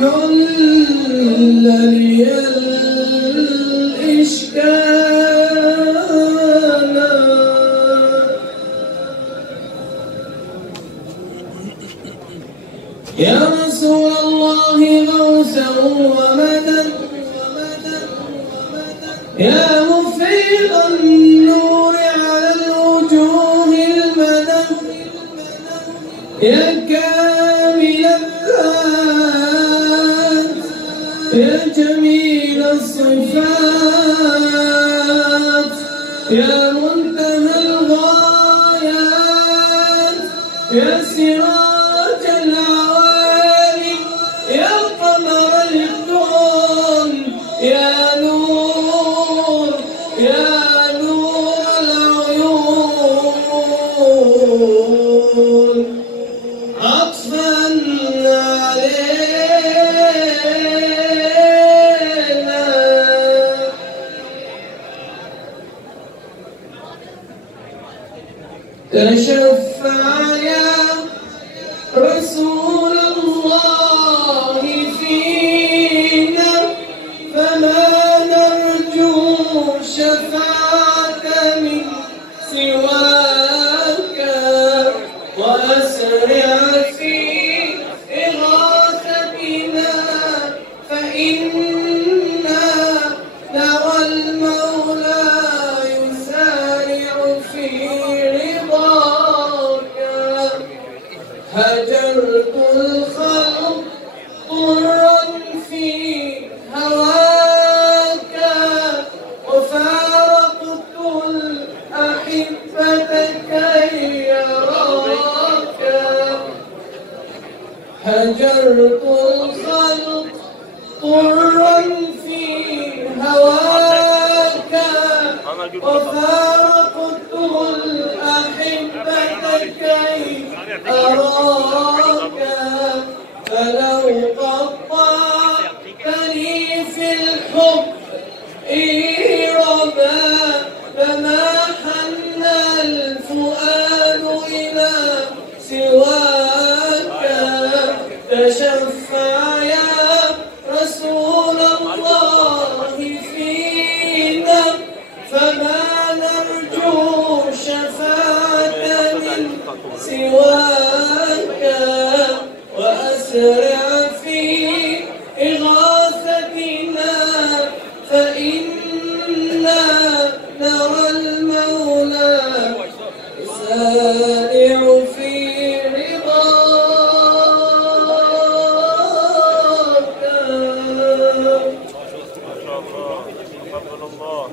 حل لي الإشكال يا رسول الله غوثا ومدد يا مفيض النور على الوجوه المدد يا كامل الذات يا جميل الصفات يا منتهى الغايات يا سراج العوالم يا قمر الكون يا نور العيون عطفا علينا تشفع يا رسول الله فينا فما نرجو شفاعة من سواك وأسرع في إغاثتنا فإنا نرى المولى يسارع في رضاك هجرت الخلق طرا في هواك وفارقت الأحبة كي يراك هجرت الخلق طرا في هواك وفارقت الأحبة كي أراك فلو قطعتني في الحب إيرما لما حن الفؤاد إلى سواك تشفع يا رسول الله فينا فما نرجو شفاعة من سواك وأسرع في إغاثتنا فإنا نرى المولى يسارع في رضاك. ما شاء الله، تقبل الله.